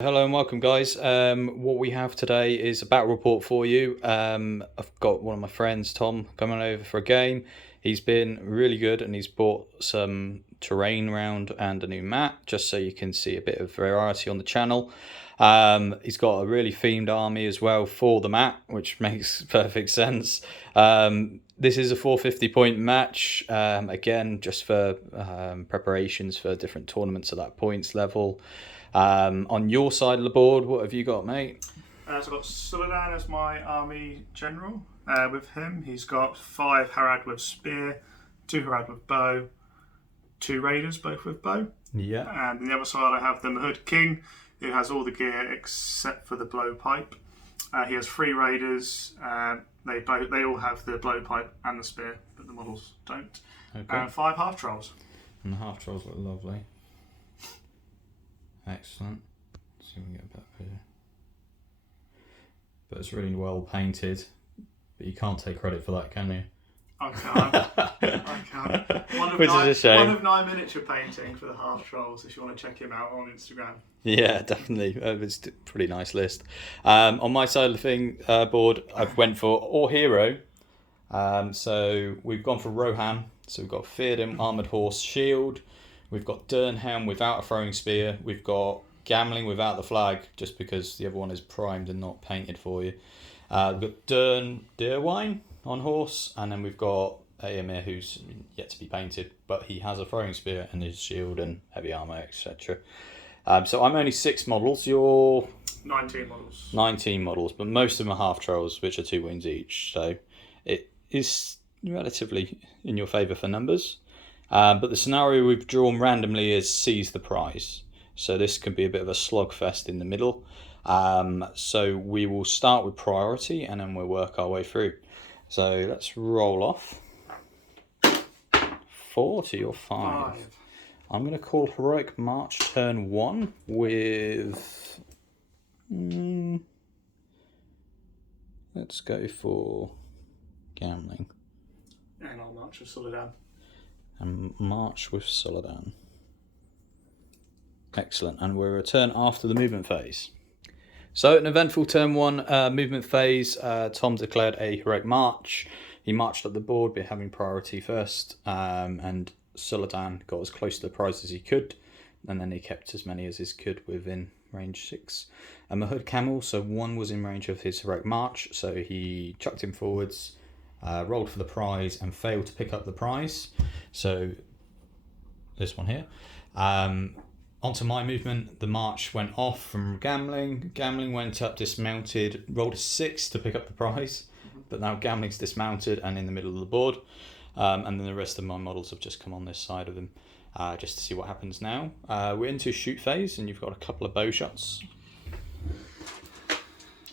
Hello and welcome, guys. What we have today is a battle report for you. I've got one of my friends, Tom, coming over for a game. He's been really good and he's brought some terrain round and a new map, just so you can see a bit of variety on the channel. He's got a really themed army as well for the map, which makes perfect sense. This is a 450-point match, again, just for preparations for different tournaments at that points level. On your side of the board, what have you got, mate? So I've got Theoden as my army general. With him, he's got 5 Harad with spear, 2 Harad with bow, 2 raiders, both with bow. Yeah. And on the other side, I have the Mahud King, who has all the gear except for the blowpipe. He has 3 raiders. They all have the blowpipe and the spear, but the models don't. Okay. And 5 half trolls. And the half trolls look lovely. Excellent. Let's see if we can get back here. But it's really well painted. But you can't take credit for that, can you? I can't. I can't. Which is a shame. One of 9 miniature painting for the half trolls. If you want to check him out on Instagram. Yeah, definitely. It's a pretty nice list. On my side of the thing, board, I've went for all hero. So we've gone for Rohan. So we've got Theoden, armored horse, shield. We've got Dernhelm without a throwing spear. We've got Gamling without the flag, just because the other one is primed and not painted for you. We've got Derwine on horse, and then we've got Aemir, who's yet to be painted, but he has a throwing spear and his shield and heavy armor, etc. So I'm only 6 models. You're 19 models. 19 models, but most of them are half trolls, which are 2 wins each. So it is relatively in your favour for numbers. But the scenario we've drawn randomly is seize the prize. So this can be a bit of a slugfest in the middle. So we will start with priority and then we'll work our way through. So let's roll off. 4 to your 5. I'm going to call Heroic March turn 1 with... let's go for Gambling. And I'll march with Theoden. And march with Theoden. Excellent. And we'll return after the movement phase. So an eventful turn 1 movement phase. Tom declared a heroic march. He marched up the board by having priority first. And Theoden got as close to the prize as he could. And then he kept as many as he could within range 6. A Mahud Camel, so 1 was in range of his heroic march. So he chucked him forwards. Rolled for the prize and failed to pick up the prize. So this one here. Onto my movement, the march went off from Gamling. Gamling went up, dismounted, rolled a 6 to pick up the prize. But now Gamling's dismounted and in the middle of the board. And then the rest of my models have just come on this side of them, just to see what happens now. We're into shoot phase and you've got a couple of bow shots.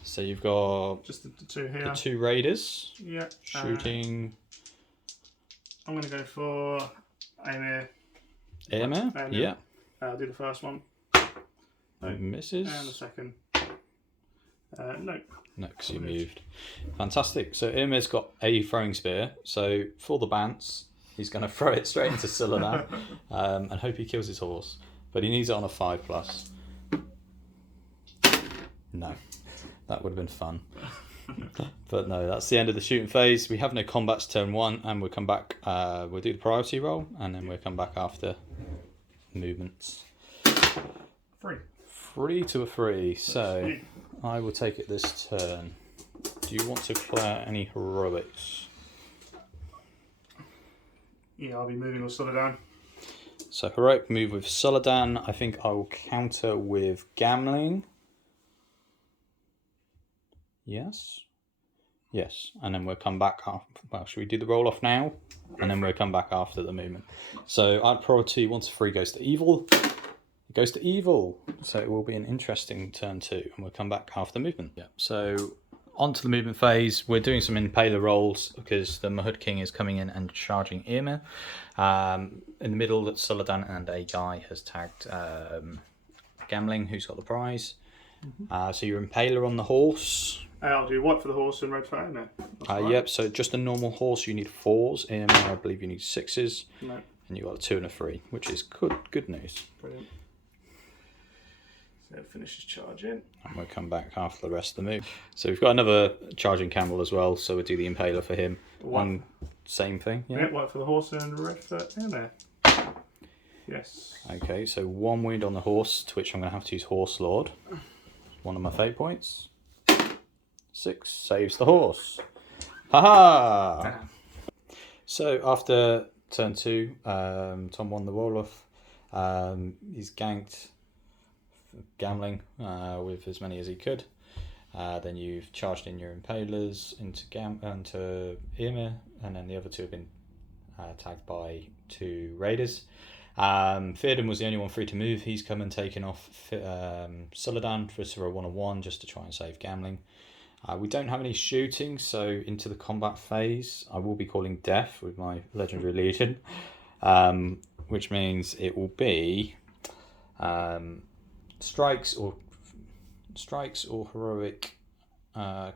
So you've got just the 2 here. The 2 raiders. Yeah. Shooting. I'm going to go for Aemir. Aemir? Yeah. I'll do the first one. No. Misses. And the second. No. No, because you moved. Fantastic. So Aemir's got a throwing spear. So for the bounce, he's going to throw it straight into Theoden and hope he kills his horse. But he needs it on a 5+. No. That would have been fun. But no, that's the end of the shooting phase. We have no combats turn 1 and we'll come back, we'll do the priority roll and then we'll come back after movements. 3 to a 3. So I will take it this turn. Do you want to declare any heroics? Yeah, I'll be moving with Theoden. So heroic move with Theoden. I think I will counter with Gamling. Yes. Yes. And then we'll come back after. Well, should we do the roll off now? And then we'll come back after the movement. So our priority once a 3 goes to evil. It goes to evil. So it will be an interesting turn 2. And we'll come back after the movement. Yeah. So onto the movement phase. We're doing some impaler rolls because the Mahud King is coming in and charging Aemir. In the middle, that Theoden and a guy has tagged Gamling, who's got the prize. So your impaler on the horse. I'll do white for the horse and red for Aemir. Yep, so just a normal horse, you need 4s. Aemir, I believe you need 6s. No. And you got a 2 and a 3, which is good news. Brilliant. So it finishes charging. And we'll come back after the rest of the move. So we've got another charging camel as well, so we'll do the impaler for him. One same thing, yeah. White for the horse and red for Emma. Yes. Okay, so 1 wound on the horse, to which I'm going to have to use Horse Lord. One of my fate points. 6 saves the horse. Haha! So after turn 2, Tom won the roll-off. He's ganked gambling with as many as he could. Then you've charged in your impalers into Ymir, and then the other 2 have been tagged by 2 raiders. Theoden was the only one free to move. He's come and taken off Suladan for a 1-on-1 just to try and save gambling. We don't have any shooting, so into the combat phase I will be calling death with my Legendary Legion, which means it will be strikes or heroic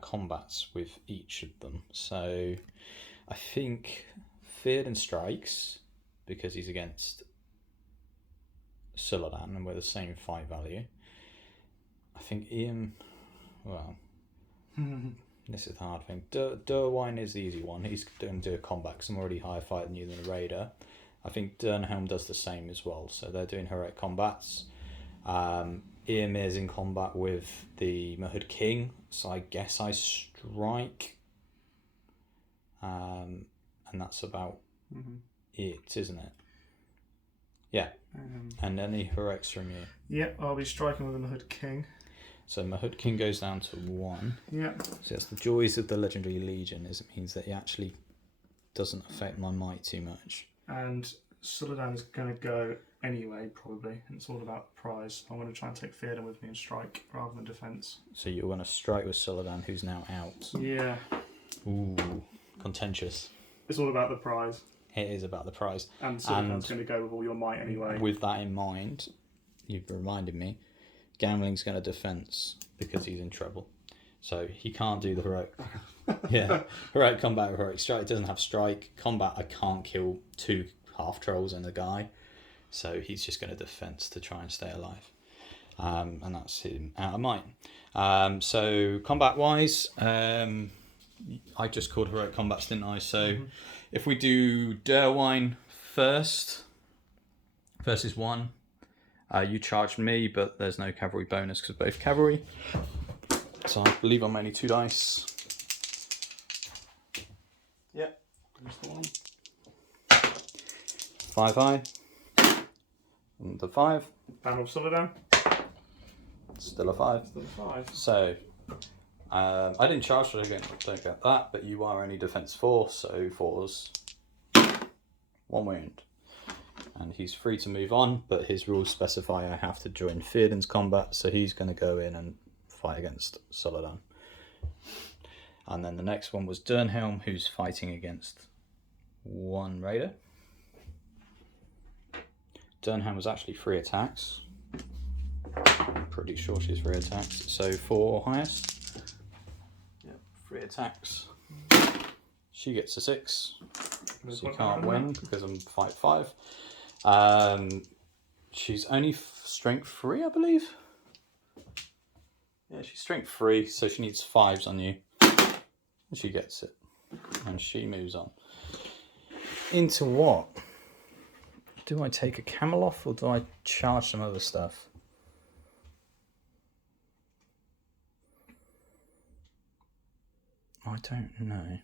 combats with each of them. So I think Theoden strikes because he's against Suladan and we're the same fight value. I think Ian, well, this is the hard thing. Derwine is the easy one. He's going to do a combat because I'm already higher fight than you than a raider. I think Dernhelm does the same as well, so they're doing heroic combats. Eomer's in combat with the Mahud King, so I guess I strike. And that's about it, isn't it? Yeah. And any heroics from you? Yeah, I'll be striking with the Mahud King. So Mahud King goes down to 1. Yeah. So that's the joys of the Legendary Legion, is it means that he actually doesn't affect my might too much. And Suladan's going to go anyway, probably. And it's all about prize. I'm going to try and take Theoden with me and strike rather than defence. So you're going to strike with Suladan, who's now out. Yeah. Ooh, contentious. It's all about the prize. It is about the prize. And Suladan's going to go with all your might anyway. With that in mind, you've reminded me, Gambling's going to defence because he's in trouble. So he can't do the heroic. Yeah, heroic combat, heroic strike. It doesn't have strike. Combat, I can't kill 2 half trolls and a guy. So he's just going to defence to try and stay alive. And that's him out of might. So combat-wise, I just called heroic combats, didn't I? So if we do Derwine first, versus 1, you charged me, but there's no cavalry bonus because both cavalry. So I believe I'm only 2 dice. Yep, there's the 1. 5 high. And the 5. Battle of Suladan. Still a 5. Still a 5. So I didn't charge, so I don't get that, but you are only defense 4, so 4's 1 wound. And he's free to move on, but his rules specify I have to join Theoden's combat, so he's going to go in and fight against Suladan. And then the next one was Dernhelm, who's fighting against 1 raider. Dernhelm was actually 3 attacks. I'm pretty sure she's 3 attacks, so 4 highest. Yep, 3 attacks. She gets a 6, so you can't win because I'm fight 5. She's only strength 3, I believe. Yeah, she's strength 3, so she needs 5s on you. And she gets it. And she moves on. Into what? Do I take a camel off or do I charge some other stuff? I don't know.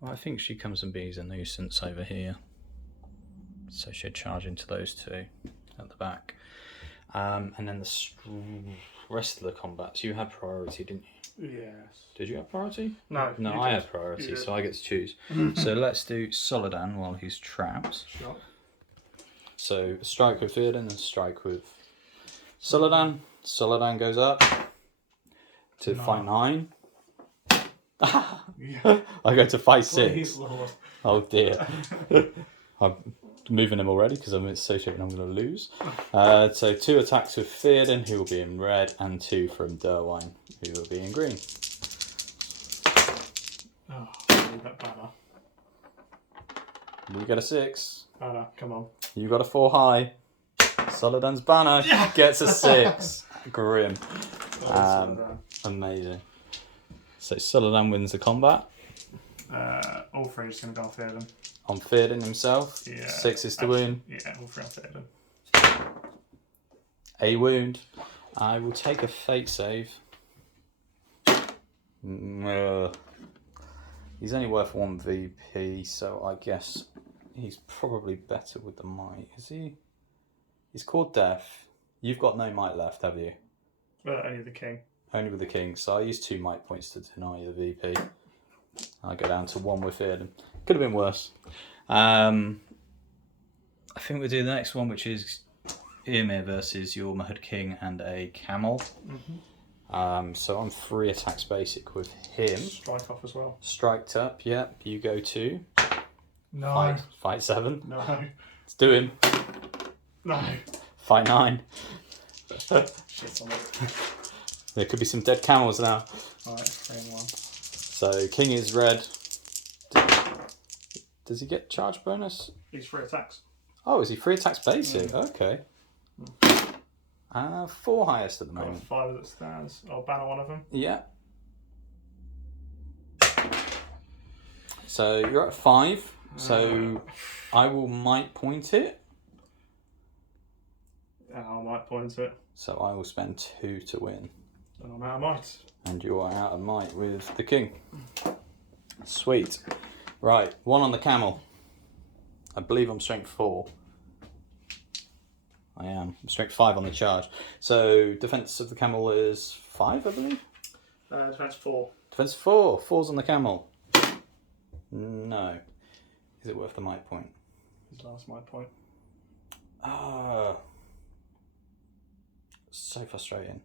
Well, I think she comes and bees a nuisance over here. So she'd charge into those 2 at the back. And then the rest of the combats, you had priority, didn't you? Yes. Did you have priority? No, I had priority, so I get to choose. So let's do Suladan while he's trapped. Sure. So strike with Theoden and strike with Suladan. Suladan goes up to fight 9. Yeah. I go to fight Please, 6. Lord. Oh dear. I'm moving him already because I'm associating I'm going to lose. So 2 attacks with Theoden, who will be in red, and 2 from Derwine, who will be in green. Oh, I need that banner. You got a 6. Banner, come on. You got a 4 high. Solodan's banner gets a 6. Grim. Solodan. Amazing. So Solodan wins the combat. All three are just going to go on Theoden. On Theoden himself. Yeah. 6 is to wound. Yeah, all three on Theoden. A wound. I will take a fate save. He's only worth 1 VP, so I guess he's probably better with the might. Is he? He's called Death. You've got no might left, have you? Only the king. Only with the king, so I use 2 might points to deny the VP. I go down to 1 with Theoden. Could have been worse. I think we'll do the next one, which is Ymir versus your Mahud King and a camel. So I'm 3 attacks basic with him. Strike off as well. Striked up, yep. You go to No. fight 7. No. Let's do him. No. Fight 9. Shit on it. There could be some dead camels now. Alright, 3 and 1. So King is red. Does he get charge bonus? He's 3 attacks. Oh, is he 3 attacks basic? Okay. 4 highest at the Got moment. 5 that stands. I'll banner one of them. Yeah. So you're at 5. So I will might point it. And I might point to it. So I will spend 2 to win. And I'm out of might. And you are out of might with the king. Sweet. Right, 1 on the camel. I believe I'm strength 4. I am. I'm strength 5 on the charge. So defense of the camel is 5, I believe? Defense 4. Defense 4. 4's on the camel. No. Is it worth the might point? His last might point. So frustrating.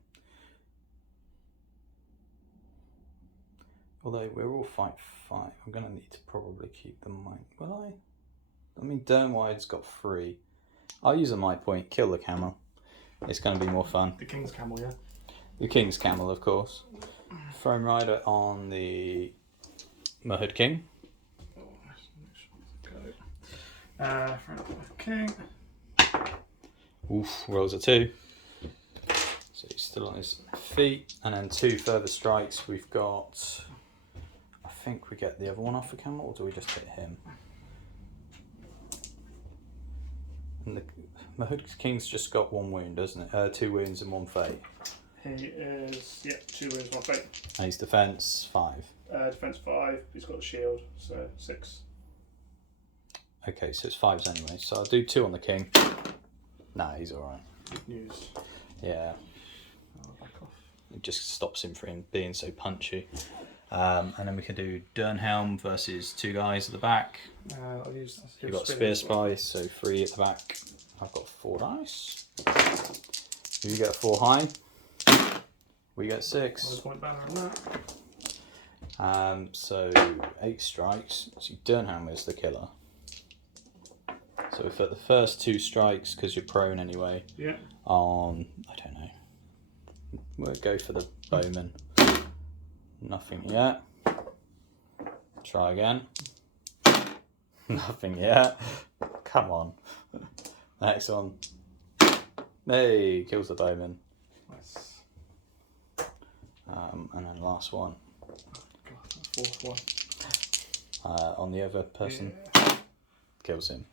Although we're all fight 5, I'm going to need to probably keep the might. Will I? I mean, Dernwide's got 3. I'll use a might point, kill the camel. It's going to be more fun. The king's camel, yeah. The king's camel, of course. Throne Rider on the Mahud King. King. Oof, rolls a 2. So he's still on his feet. And then 2 further strikes. We've got... I think we get the other one off the camel, or do we just hit him? And the Mahud King's just got 1 wound, doesn't it? 2 wounds and 1 fate. He is, 2 wounds, 1 fate. And he's defense 5. Defense 5. He's got a shield, so 6. Okay, so it's 5s anyway. So I'll do 2 on the king. Nah, he's alright. Good news. Yeah. I'll back off. It just stops him from being so punchy. And then we can do Dernhelm versus 2 guys at the back. I'll use You've got Spear Spice, so 3 at the back. I've got 4 dice. You get a 4 high. We get 6. Point banner on that. So 8 strikes. So Dernhelm is the killer. So if at the first 2 strikes, because you're prone anyway, yeah. on, I don't know, we'll go for the bowman. Nothing yet. Try again. Nothing yet. Come on. Next one. Hey, kills the bowman. Nice. And then last one. God, 4th one. On the other person. Kills him.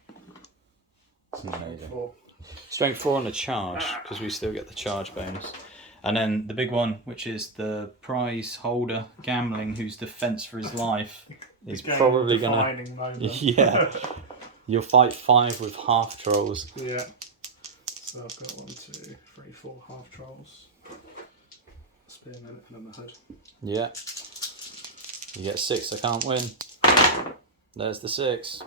Amazing. 4. Strength 4 on the charge, because we still get the charge bonus. And then the big one, which is the prize holder gambling, who's defense for his life. He's probably gonna. Yeah. You'll fight 5 with half trolls. Yeah. So I've got 1, 2, 3, 4 half trolls. Spearman and the hood. Yeah. You get 6, I can't win. There's the 6.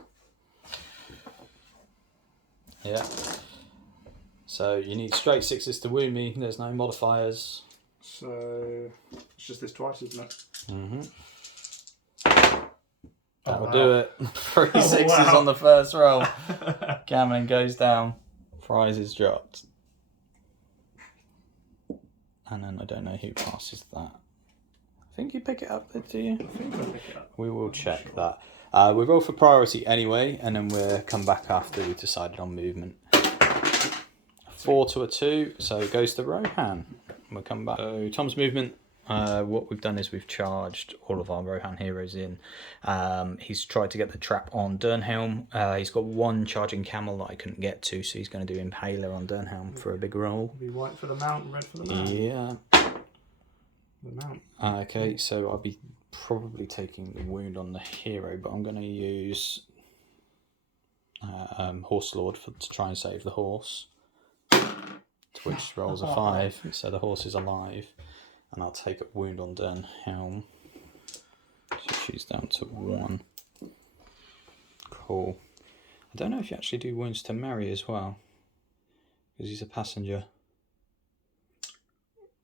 Yeah. So you need straight 6s to wound me. There's no modifiers. So it's just this twice, isn't it? Mm-hmm. Oh, That'll do it. 3 Oh, 6s wow. on the first roll. Gambling goes down. Prize is dropped. And then I don't know who passes that. I think you pick it up, do you? I think I'll pick it up. We will check that. We roll for priority anyway, and then we'll come back after we've decided on movement. 4 to a 2, so it goes to Rohan. We'll come back. So Tom's movement. What we've done is we've charged all of our Rohan heroes in. He's tried to get the trap on Dernhelm. He's got one charging camel that I couldn't get to, so he's going to do Impaler on Dernhelm for a big roll. Be white for the mount and red for the man. Yeah. The mount. Okay, so I'll be probably taking the wound on the hero, but I'm going to use Horse Lord to try and save the horse. To which rolls a 5, so the horse is alive. And I'll take a wound on Dernhelm. So she's down to 1. Cool. I don't know if you actually do wounds to Mary as well, because he's a passenger.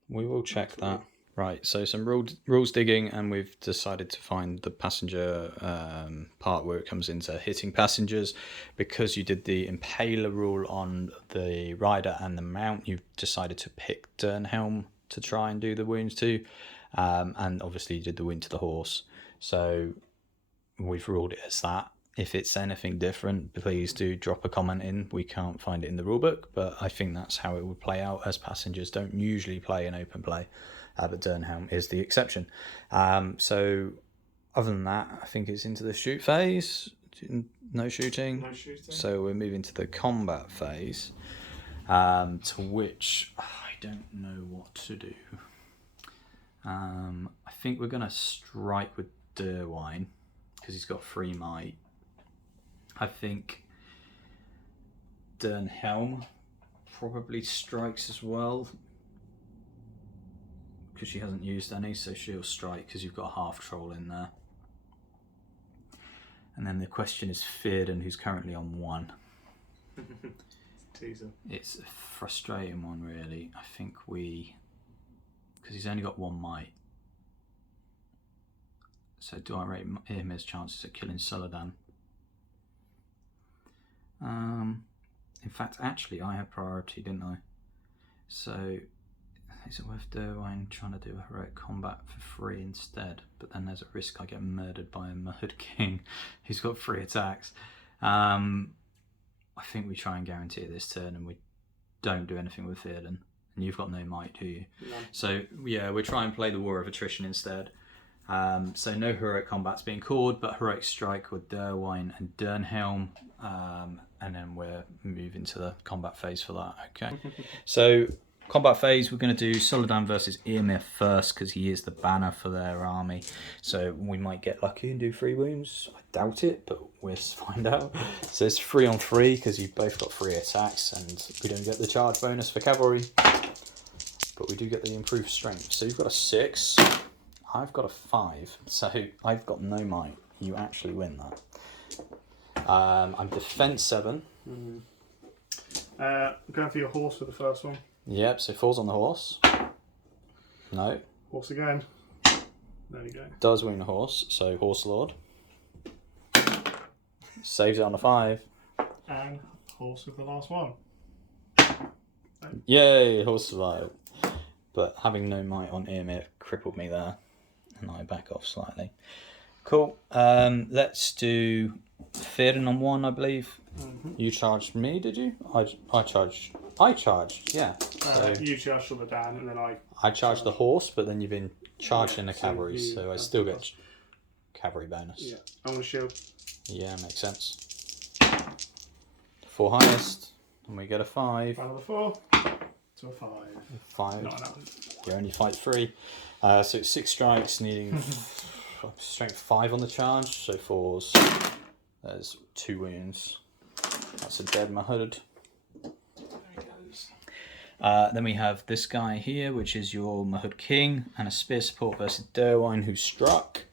We will check that. Right, so some rules digging, and we've decided to find the passenger part where it comes into hitting passengers. Because you did the Impaler rule on the rider and the mount, you've decided to pick Dernhelm to try and do the wounds to, and obviously you did the wound to the horse, so we've ruled it as that. If it's anything different, please do drop a comment in. We can't find it in the rulebook, but I think that's how it would play out, as passengers don't usually play in open play, but Dernhelm is the exception. So other than that, I think it's into the shoot phase. No shooting. No shooting. So we're moving to the combat phase, to which I don't know what to do. I think we're going to strike with Derwine because he's got 3 might. I think Dernhelm probably strikes as well because she hasn't used any, so she'll strike because you've got a half troll in there. And then the question is Theoden, who's currently on 1. Teaser. It's a frustrating one, really. I think because he's only got 1 might. So do I rate him his chances of killing Suladan? In fact, actually, I had priority, didn't I? So is it worth Derwine trying to do a heroic combat for 3 instead? But then there's a risk I get murdered by a Murd King who's got 3 attacks. I think we try and guarantee it this turn, and we don't do anything with Theoden. And you've got no might, do you? No. So yeah, we try and play the War of Attrition instead. So no heroic combat's being called, but heroic strike with Derwine and Dernhelm, and then we're moving to the combat phase for that. Okay. So combat phase, we're going to do Suladan versus Ymir first because he is the banner for their army. So we might get lucky and do 3 wounds. I doubt it, but we'll find out. So it's 3 on 3 because you've both got 3 attacks, and we don't get the charge bonus for cavalry, but we do get the improved strength. So you've got a 6. I've got a 5, so I've got no might. You actually win that. I'm defense 7. Going for your horse for the first one. Yep, so falls on the horse. No. Horse again. There you go. Does wound the horse, so Horse Lord. Saves it on a 5. And horse with the last one. Yay, horse survived. But having no might on Ymir crippled me there, and I back off slightly. Cool. Let's do Theoden on 1, I believe. You charged me, did you? I charged, yeah. So You charged Suladan, and then I charged the horse, but then you've been charged in the cavalry, so I still get cavalry bonus. Yeah. I want to shield. Yeah, makes sense. 4 highest, and we get a 5. Out of the 4 to a 5. 5. Not enough. You only fight 3. So it's 6 strikes, needing strength 5 on the charge, so 4s. There's 2 wounds. That's a dead Mahud. There he goes. Then we have this guy here, which is your Mahud King, and a spear support versus Derwine, who struck.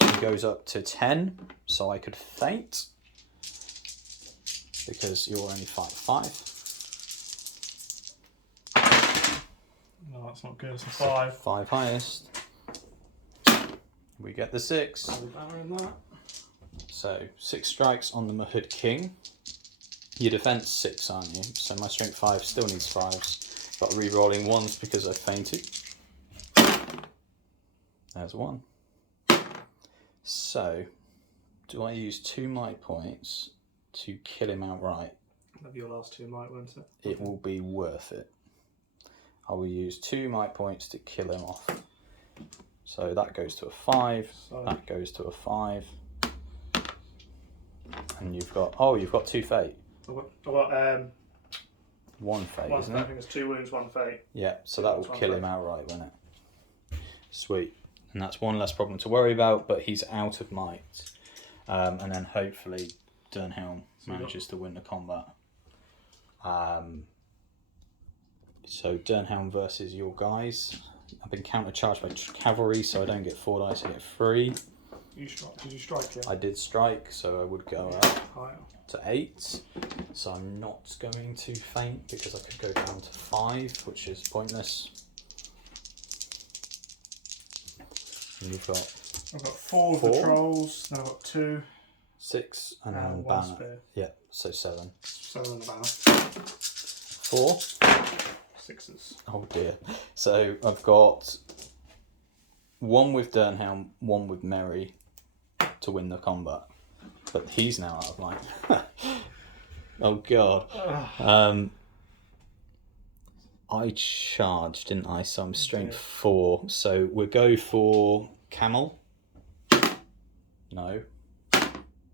He goes up to 10, so I could feint, because you're only fight 5. No, that's not good. It's a 5. 5 highest. We get the 6. Banner in that. So 6 strikes on the Mahud King. Your defense 6, aren't you? So my strength 5 still needs 5s, but re-rolling 1s because I fainted. There's 1. So do I use 2 might points to kill him outright? That'll be your last 2 might, won't it? It will be worth it. I will use 2 might points to kill him off. So that goes to a 5. That goes to a 5. And you've got 2 fate. I've got 1 fate, one isn't fate. it? I think it's 2 wounds, 1 fate. Yeah, so that will kill him outright, won't it? Sweet. And that's 1 less problem to worry about, but he's out of might. And then hopefully Dernhelm manages to win the combat. So Dernhelm versus your guys. I've been countercharged by cavalry, so I don't get 4 dice, I get 3. Did you strike it? I did strike, so I would go up to 8. So I'm not going to faint because I could go down to 5, which is pointless. And you've got... I've got 4 of the trolls, then I've got 2. 6 and then 1 banner. spear. Yeah, so 7. 7 on the banner. 4. 6s. Oh dear. So I've got 1 with Dernhelm, 1 with Merry to win the combat. But he's now out of line. Oh god. I charged, didn't I? So I'm strength 4. So we'll go for camel. No.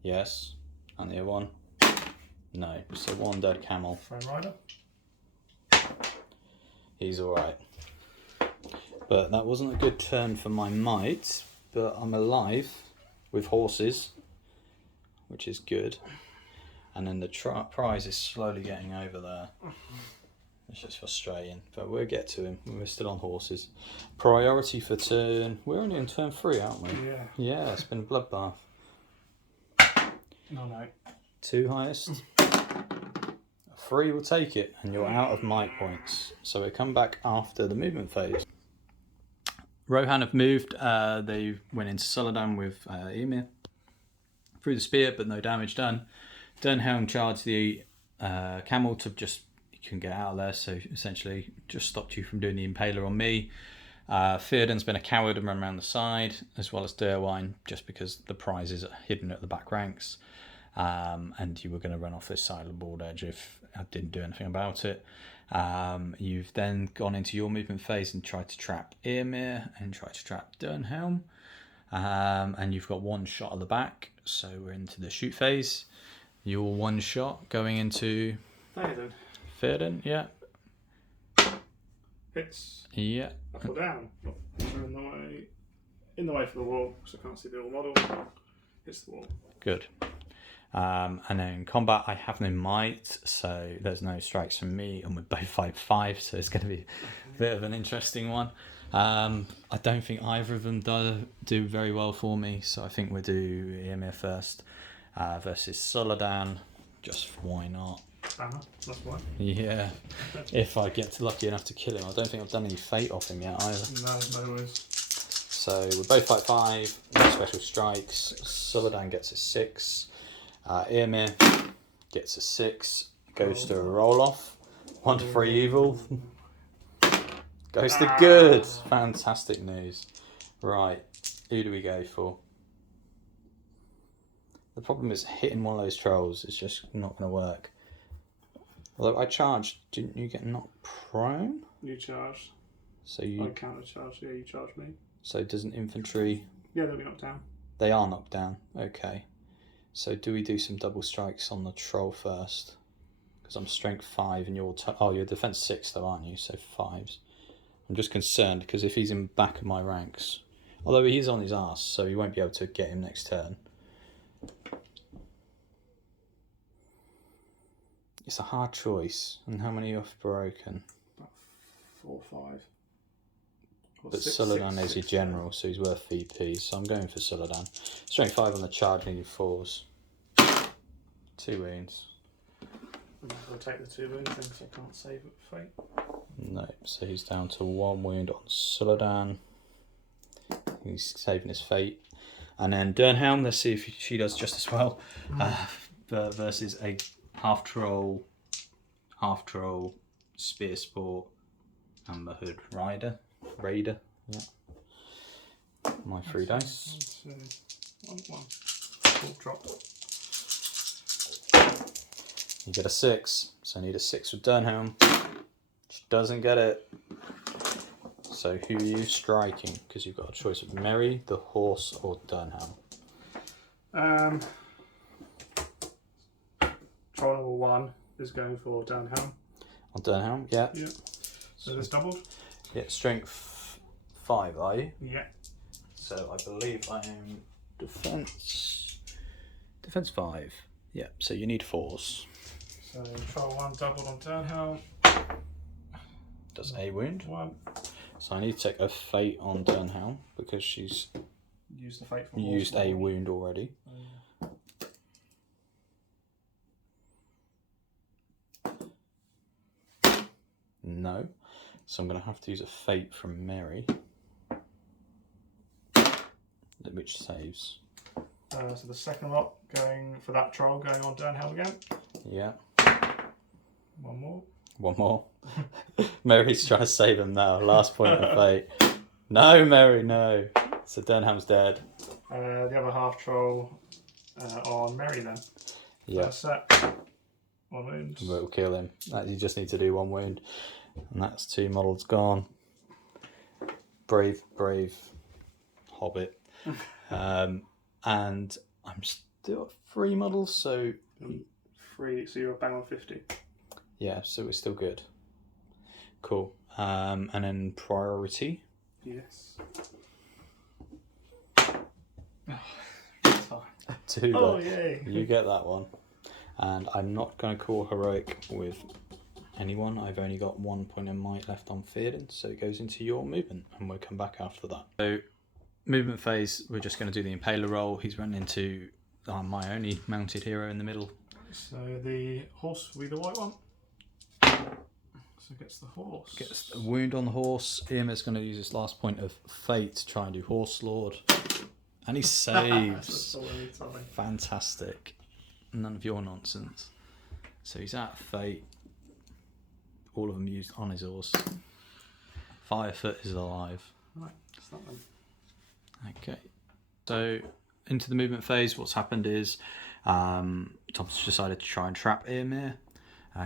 Yes. And the other one? No. So 1 dead camel. Frame rider. He's alright. But that wasn't a good turn for my might. But I'm alive with horses, which is good. And then the prize is slowly getting over there. It's just frustrating, but we'll get to him. We're still on horses. Priority for turn... We're only in turn 3, aren't we? Yeah. Yeah, it's been a bloodbath. No. 2 highest. 3 will take it, and you're out of might points. So we come back after the movement phase. Rohan have moved. They went into Solodan with Ymir. Through the spear, but no damage done. Dernhelm charged the camel to just... You couldn't get out of there, so essentially just stopped you from doing the impaler on me. Theoden's been a coward and run around the side, as well as Derwine, just because the prize is hidden at the back ranks. And you were going to run off this side of the board edge if I didn't do anything about it. You've then gone into your movement phase and tried to trap Ymir and tried to trap Dernhelm. And you've got 1 shot at the back, so we're into the shoot phase. Your 1 shot going into Theoden, yeah. Hits. Yeah. Up or down. In the way for the wall, because I can't see the wall model. Hits the wall. Good. And then in combat, I have no might, so there's no strikes from me, and we're both 5/5, so it's going to be a bit of an interesting one. I don't think either of them do very well for me, so I think we'll do Ymir first versus Solodan, just why not? Banner, that's why. Yeah, if I get lucky enough to kill him. I don't think I've done any fate off him yet either. No worries. So we're both 5/5, no special strikes. Solodan gets a 6. Ymir gets a 6, goes to a roll off. 1 to 3 evil. Goes to good. Fantastic news. Right, who do we go for? The problem is hitting one of those trolls is just not going to work. Although I charged, didn't you get knocked prone? You charged. So you. I counter charged. Yeah, you charged me. So doesn't infantry? Yeah, they'll be knocked down. They are knocked down. Okay. So do we do some double strikes on the troll first? Because I'm strength 5 and you're you're defense 6 though, aren't you? So 5s. I'm just concerned because if he's in back of my ranks, although he's on his arse, so you won't be able to get him next turn. It's a hard choice. And how many have broken? About 4 or 5. Or But six, Solodan six, is your six, general, so he's worth VP. So I'm going for Solodan. Strength 5 on the charge, needing 4s. 2 wounds. I'll take the 2 wounds then because I can't save it for fate. No, so he's down to 1 wound on Solodan. He's saving his fate. And then Dernhelm, let's see if she does just as well. Versus a half troll, spear sport, amber hood raider. Yeah. My 3 dice. 1, 1. Full drop. You get a 6, so I need a 6 with Dernhelm. She doesn't get it. So who are you striking? Because you've got a choice of Merry, the horse, or Dernhelm. Trial number 1 is going for Dernhelm. On Dernhelm, yeah. Yeah. So this doubled? Yeah, strength 5, are you? Yeah. So I believe I am defense 5. Yeah, so you need 4s. So trial 1 doubled on Dernhelm. Does a wound. 1. So I need to take a fate on Dernhelm because she's Used the fate from used a wound already. No. So I'm going to have to use a fate from Mary, which saves. So the second lot going for that troll going on Dernhelm again. Yeah. 1 more. One more. Mary's trying to save him now. Last point of fate. No, Mary, no. So Dernham's dead. The other half troll on Merry then. Yeah. First set. 1 wound. We'll kill him. You just need to do 1 wound. And that's 2 models gone. Brave hobbit. And I'm still at 3 models, so 3, so you're bang on 50. yeah, so we're still good. Cool. And then priority. Yes. 2. Oh, yay. You get that one. And I'm not going to call heroic with anyone. I've only got 1 point of might left on Theoden, so it goes into your movement, and we'll come back after that. So, movement phase, we're just going to do the Impaler roll. He's run into my only mounted hero in the middle. So the horse will be the white one. So gets the horse. Gets a wound on the horse. Irma's going to use his last point of fate to try and do Horse Lord. And he saves. Fantastic. None of your nonsense. So he's at fate. All of them used on his horse. Firefoot is alive. Right, that's that one. Okay. So into the movement phase, what's happened is Tom's decided to try and trap Eomer.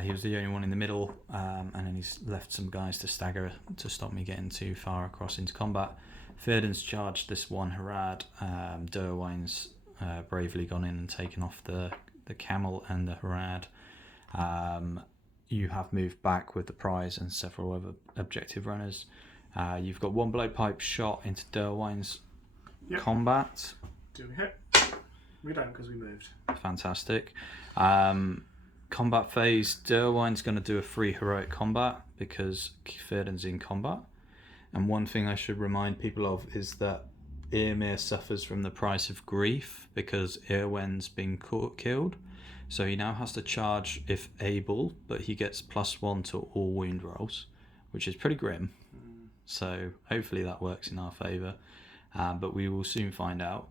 He was the only one in the middle, and then he's left some guys to stagger to stop me getting too far across into combat. Theoden's charged this one Harad. Derwyne's bravely gone in and taken off the camel and the Harad. You have moved back with the prize and several other objective runners. You've got 1 blowpipe shot into Derwyne's combat. Do we hit? We don't because we moved. Fantastic. Combat phase, Derwyne's going to do a free heroic combat because Theoden's in combat. And one thing I should remind people of is that Eomer suffers from the price of grief because Eowyn's been killed. So he now has to charge if able, but he gets +1 to all wound rolls, which is pretty grim. So hopefully that works in our favour, but we will soon find out.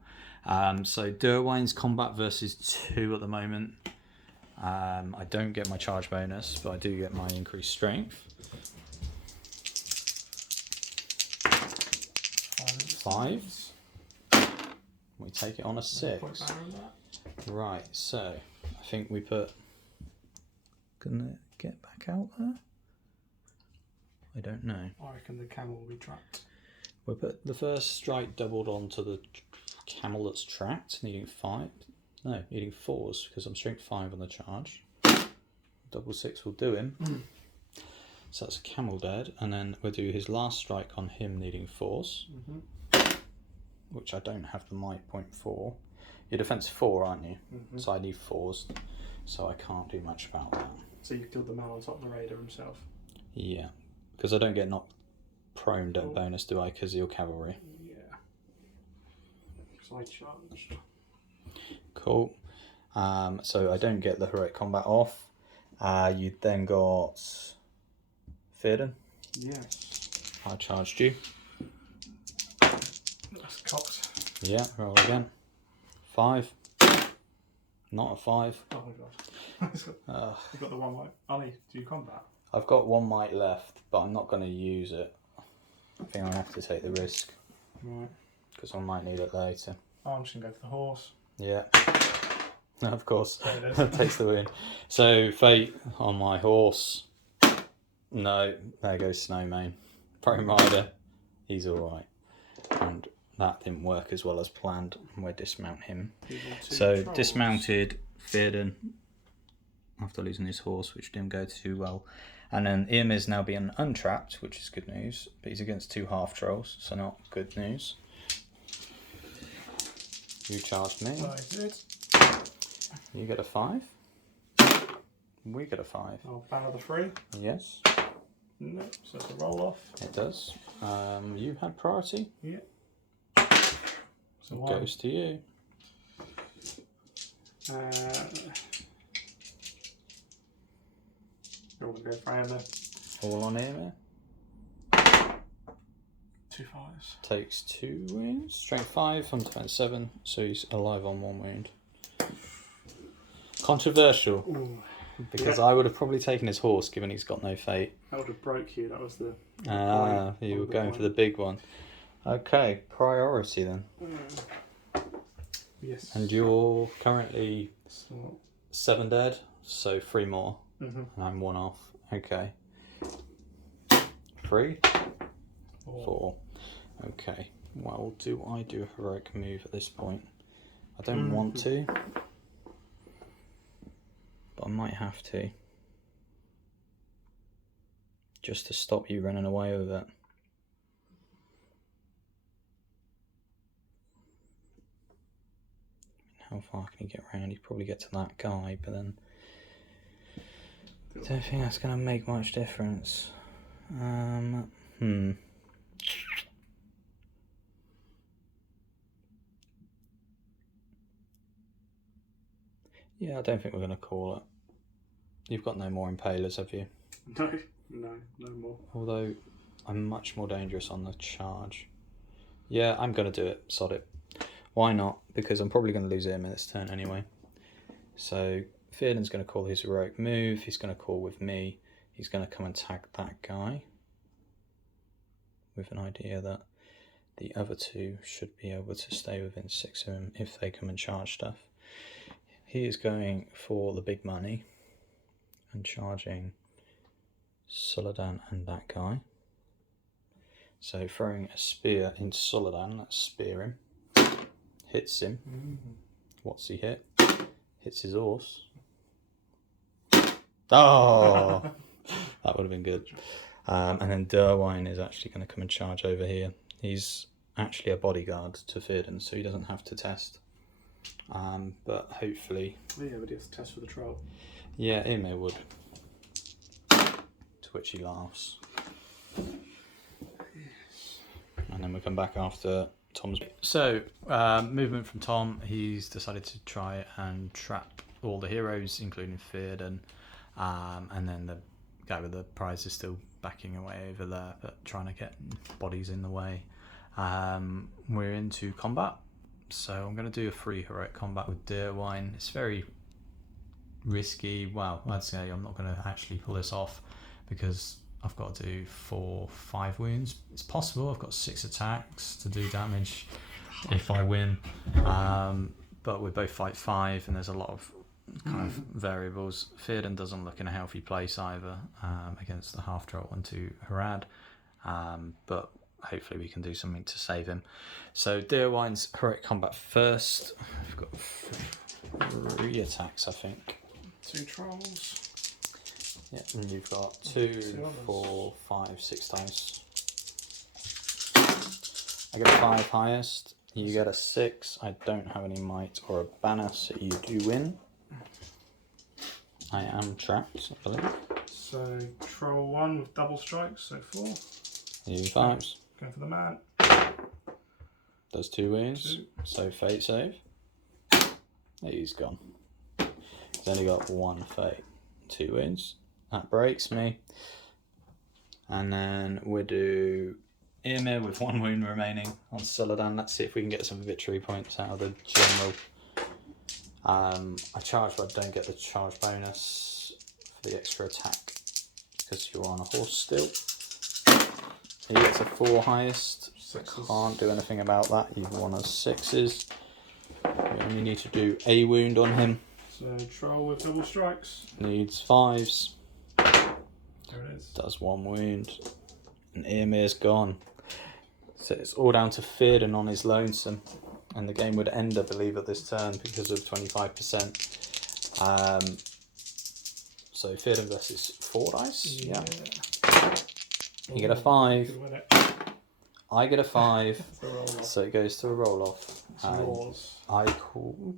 So Derwyne's combat versus 2 at the moment. I don't get my charge bonus, but I do get my increased strength. 5. We take it on a 6. Right, so I think we put. Can it get back out there? I don't know. I reckon the camel will be trapped. We put the first strike doubled onto the camel that's trapped, needing 5. No, needing 4s because I'm strength 5 on the charge. Double 6 will do him. So that's a camel dead, and then we'll do his last strike on him, needing 4s. Which I don't have the might point for. You're defense 4, aren't you? So I need 4s, so I can't do much about that. So you killed the man on top of the raider himself? Yeah, because I don't get knocked prone bonus, do I? Because you're cavalry. Yeah. So I charged. Cool. So I don't get the heroic combat off. You then got Theoden. Yes. I charged you. That's cocked. Yeah, roll again. 5. Not a 5. Oh my god. You've got the 1 might. Ollie, do you combat? I've got 1 might left, but I'm not going to use it. I think I have to take the risk. Right. Because I might need it later. Oh, I'm just going to go for the horse. Yeah. Of course. There it is. Takes the win. So Fate on my horse. No, there goes Snowman. Prime Rider, he's alright. And that didn't work as well as planned. We'll dismount him. So dismounted Theoden after losing his horse, which didn't go too well. And then Irmir's now being untrapped, which is good news. But he's against 2 half trolls, so not good news. You charged me. I did. You get a 5. We get a 5. I'll banner the 3. Yes, No, so it's a roll off. it does. You had priority. Yeah. So It 1. goes to you. You're going to go for Emma. All on Ymir. 2 5s. Takes 2 wounds. Strength 5 on defense 7, so he's alive on 1 wound. Controversial, Ooh. because Yeah. I would have probably taken his horse, given he's got no fate. That would have broke you. That was the. You were going for the big one. Okay, priority then. Yes. And you're currently So, 7 dead, so 3 more. mhm. And I'm 1 off. Okay. 3? 4. Okay. Well, do I do a heroic move at this point? I don't want to, but I might have to. Just to stop you running away with it. How far can he get around? He'd probably get to that guy, but then I don't think that's going to make much difference. Yeah, I don't think we're going to call it. You've got no more impalers, have you? No more. Although I'm much more dangerous on the charge. Yeah, I'm going to do it. Sod it. Why not? Because I'm probably going to lose him in this turn anyway. So Theoden's going to call his heroic move. He's going to call with me. He's going to come and tag that guy. With an idea that the other 2 should be able to stay within 6 of him if they come and charge stuff. He is going for the big money and charging Soladan and that guy. So throwing a spear into Soladan, let's spear him. Hits him. What's he hit? Hits his horse. Oh! That would have been good. And then Derwine is actually going to come and charge over here. He's actually a bodyguard to Theoden, so he doesn't have to test. But hopefully... Yeah, but he has to test for the troll. Yeah, Ymir would. To which he laughs. And then we come back after Tom's... So, movement from Tom. He's decided to try and trap all the heroes, including Theoden. And then the guy with the prize is still backing away over there, but trying to get bodies in the way. We're into combat. So I'm going to do a free heroic combat with Derwine. It's very risky. Well, I'd say I'm not going to actually pull this off because I've got to do 5 wounds. It's possible. I've got 6 attacks to do damage if I win. But we both fight 5 and there's a lot of kind of variables. Theoden doesn't look in a healthy place either against the half troll and to Harad. But hopefully we can do something to save him. So Derwine's heroic combat first. I've got 3 attacks, I think. 2 trolls. Yeah, and you've got 2, 4, 5, 6 dice. I get a 5 highest. You get a 6. I don't have any might or a banner, so you do win. I am trapped, I believe. So troll 1 with double strikes, so 4. You 5s. Going for the man. Does 2 wounds. 2. So fate save. He's gone. He's only got 1 fate. 2 wounds. That breaks me. And then we do Ymir with 1 wound remaining on Soladan. Let's see if we can get some victory points out of the general. I charge, but I don't get the charge bonus for the extra attack because you're on a horse still. He gets a 4 highest. Sixes. Can't do anything about that. You've won as 6s. We only need to do a wound on him. So troll with double strikes. Needs 5s. There it is. Does 1 wound. And Eomer's gone. So it's all down to Theoden on his lonesome. And the game would end, I believe, at this turn because of 25%. So Theoden versus 4 dice? Yeah. You get a 5. Could win it. I get a 5. It's a roll-off. So it goes to a roll-off. It's yours. I called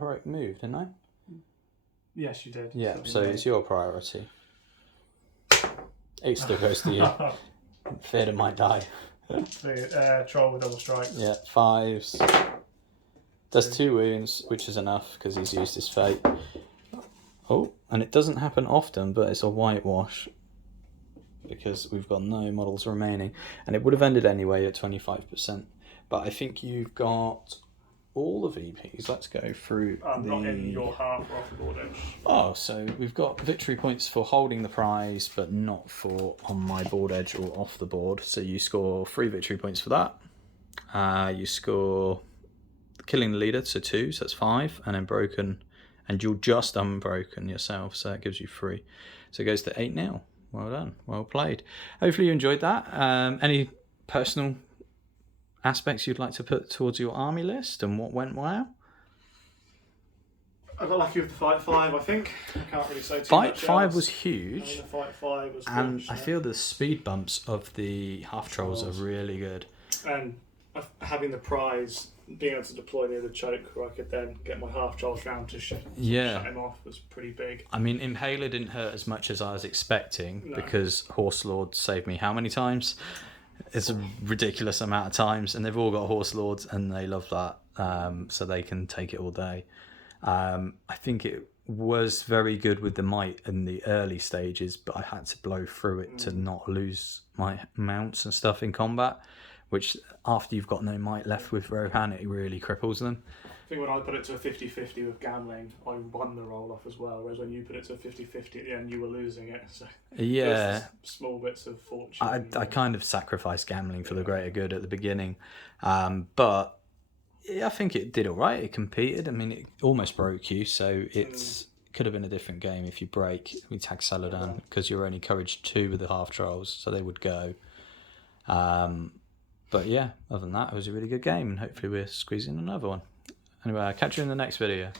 heroic move, didn't I? Yes, you did. Yeah, so it's your priority. It still goes to you. Theoden might die. So, troll with double strikes. Yeah, 5s. Does 2 wounds, which is enough because he's used his fate. Oh, and it doesn't happen often, but it's a whitewash because we've got no models remaining. And it would have ended anyway at 25%. But I think you've got all the VPs. Let's go through Not in your half or off the board edge. Oh, so we've got victory points for holding the prize, but not for on my board edge or off the board. So you score 3 victory points for that. You score killing the leader, so 2, so that's 5, and then broken, and you're just unbroken yourself, so that gives you 3. So it goes to 8-0. Well done, well played. Hopefully you enjoyed that. Any personal aspects you'd like to put towards your army list and what went well? I got lucky with the fight 5, I think. I can't really say too Fight much 5 else. was I mean, huge, the fight 5 was and fortunate. I feel the speed bumps of the half trolls are really good. And having the prize, being able to deploy near the choke where I could then get my half trolls round to shut him off was pretty big. I mean, Impaler didn't hurt as much as I was expecting No. because Horse Lord saved me how many times? It's a ridiculous amount of times, and they've all got Horse Lords and they love that, so they can take it all day. I think it was very good with the might in the early stages, but I had to blow through it to not lose my mounts and stuff in combat, which after you've got no might left with Rohan, it really cripples them. I think when I put it to a 50-50 with gambling, I won the roll-off as well, whereas when you put it to a 50-50 at the end, you were losing it. So Yeah, small bits of fortune. I kind of sacrificed gambling for the greater good at the beginning, but yeah, I think it did all right. It competed. I mean, it almost broke you, so it could have been a different game if you break. We tag Saladin because you're only courage 2 with the half trolls, so they would go. But yeah, other than that, it was a really good game, and hopefully we're squeezing another one. Anyway, I'll catch you in the next video.